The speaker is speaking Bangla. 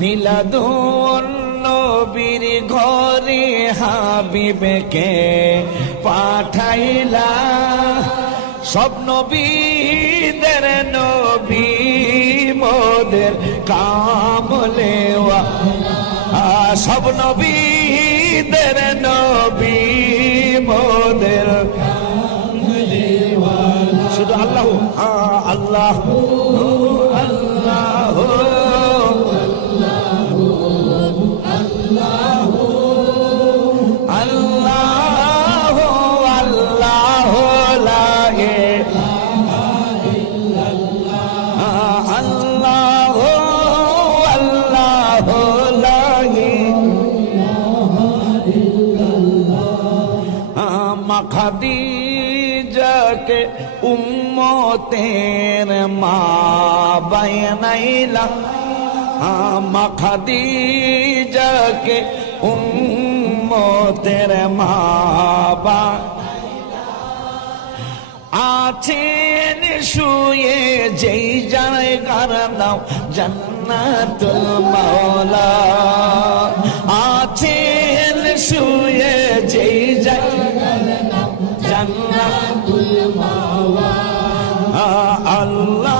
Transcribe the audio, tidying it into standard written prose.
মিলাদুন নবীর ঘরে হাবিবকে পাঠাইলা, সব নবীদের নবী মোদের কামলেওয়া, সব নবীদের নবী মোদের কামলেওয়া। শুধু আল্লাহ আল্লাহ আল্লাহ খাদিজাকে উম্মতের মা বানাইলা, মা খাদিজাকে উম্মতের মা আছেন শুয়ে যেই জায়গার নাম জান্নাতুল মাওলা, আছেন শুয়ে যেই জায়গার নাম জান্নাতুল মাওলা। আল্লাহ